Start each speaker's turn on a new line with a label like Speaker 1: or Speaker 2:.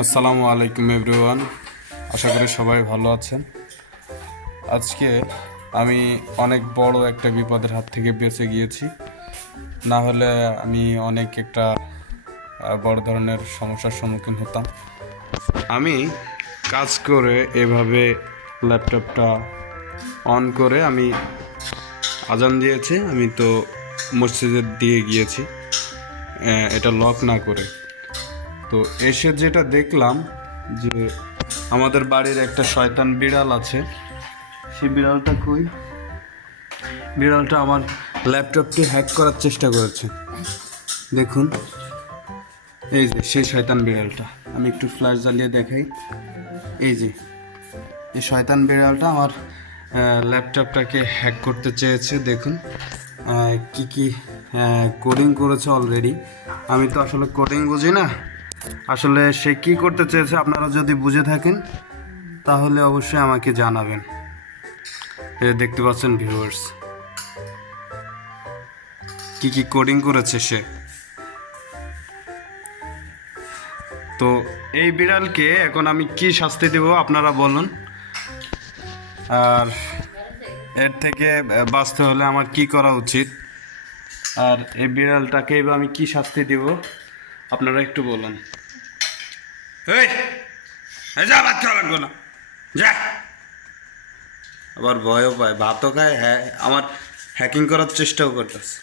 Speaker 1: আসসালামু আলাইকুম এভরিওয়ান আশা করি সবাই ভালো আছেন। আজকে আমি অনেক বড় একটা বিপদের হাত থেকে বেঁচে গিয়েছি। না হলে আমি অনেক একটা বড় ধরনের সমস্যার সম্মুখীন হতাম। আমি কাজ করে এভাবে ল্যাপটপটা অন করে আমি আজান দিয়েছে। আমি তো মসজিদের দিয়ে গিয়েছি। এটা লক না করে। তো এসে যেটা দেখলাম যে আমাদের বাড়ির একটা শয়তান বিড়াল আছে। সেই বিড়ালটা কই? বিড়ালটা আমার ল্যাপটপটি হ্যাক করার চেষ্টা করেছে। দেখুন, এই যে সেই শয়তান বিড়ালটা। আমি একটু ফ্ল্যাশ জ্বালিয়ে দেখাই। এই যে, এই শয়তান বিড়ালটা আমার ল্যাপটপটাকে হ্যাক করতে চেয়েছে। দেখুন কি কি কোডিং করেছে অলরেডি আমি তো আসলে কোডিং বুঝি না। আসলে সে কি করতে চেয়েছে আপনারা যদি বুঝে থাকেন, তাহলে অবশ্যই আমাকে জানাবেন। দেখতে পাচ্ছেন ভিউয়ার্স কি কি কোডিং করেছে সে? তো এই বিড়ালকে এখন আমি কি শাস্তি দেব আপনারা বলুন। আর এর থেকে বাঁচতে হলে আমার কি করা উচিত? আর এই বিড়ালটাকে এবার আমি কি শাস্তি দিব? আপনারা একটু বলুন। যা ভাত খাওয়া লাগবে না। যা। আবার ভয়ও পায় ভাতও খায় হ্যাঁ আমার হ্যাকিং করার চেষ্টাও করতেছে।